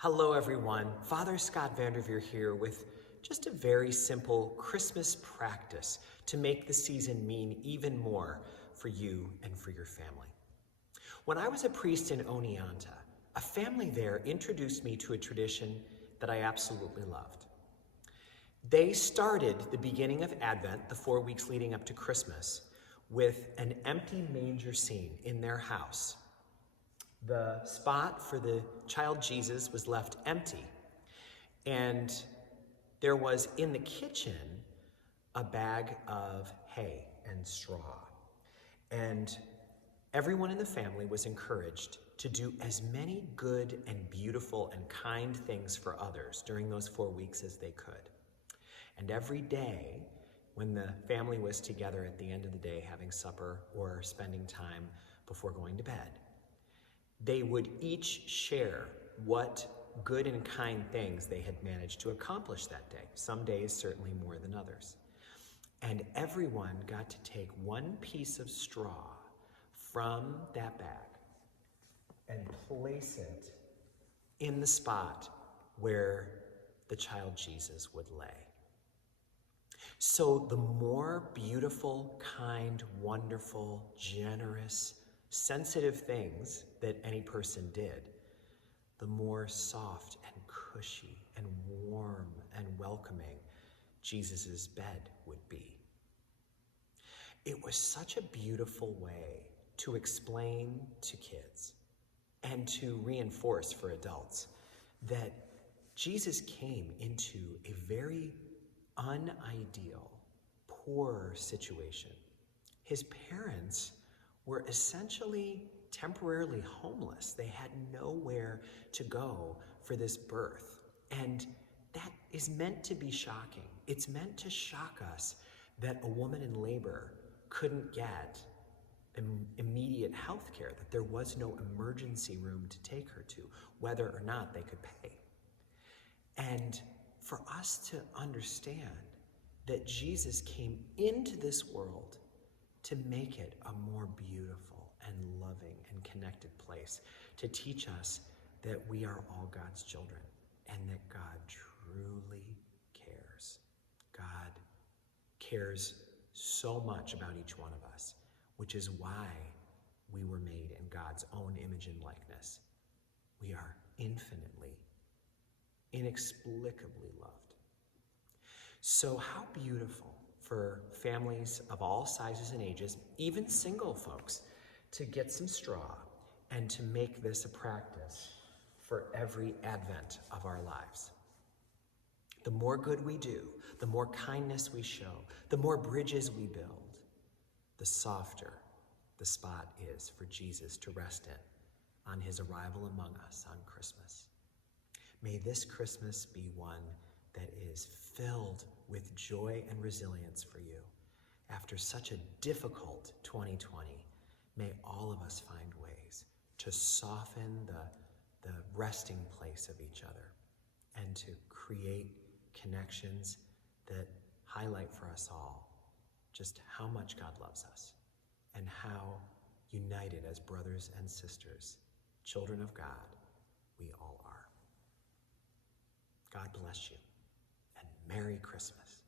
Hello everyone, Father Scott Vanderveer here with just a very simple Christmas practice to make the season mean even more for you and for your family. When I was a priest in Oneonta, a family there introduced me to a tradition that I absolutely loved. They started the beginning of Advent, the 4 weeks leading up to Christmas, with an empty manger scene in their house. The spot for the child Jesus was left empty, and there was in the kitchen a bag of hay and straw. And everyone in the family was encouraged to do as many good and beautiful and kind things for others during those 4 weeks as they could. And every day, when the family was together at the end of the day having supper or spending time before going to bed, they would each share what good and kind things they had managed to accomplish that day. Some days certainly more than others. And everyone got to take one piece of straw from that bag and place it in the spot where the child Jesus would lay. So the more beautiful, kind, wonderful, generous, sensitive things that any person did, the more soft and cushy and warm and welcoming Jesus's bed would be. It was such a beautiful way to explain to kids and to reinforce for adults that Jesus came into a very unideal, poor situation. His parents were essentially temporarily homeless. They had nowhere to go for this birth. And that is meant to be shocking. It's meant to shock us that a woman in labor couldn't get immediate health care, that there was no emergency room to take her to, whether or not they could pay. And for us to understand that Jesus came into this world to make it a more beautiful and loving and connected place, to teach us that we are all God's children and that God truly cares. God cares so much about each one of us, which is why we were made in God's own image and likeness. We are infinitely, inexplicably loved. So how beautiful for families of all sizes and ages, even single folks, to get some straw and to make this a practice for every Advent of our lives. The more good we do, the more kindness we show, the more bridges we build, the softer the spot is for Jesus to rest in on his arrival among us on Christmas. May this Christmas be one that is filled with joy and resilience for you. After such a difficult 2020, may all of us find ways to soften the resting place of each other and to create connections that highlight for us all just how much God loves us and how united as brothers and sisters, children of God, we all are. God bless you, and Merry Christmas.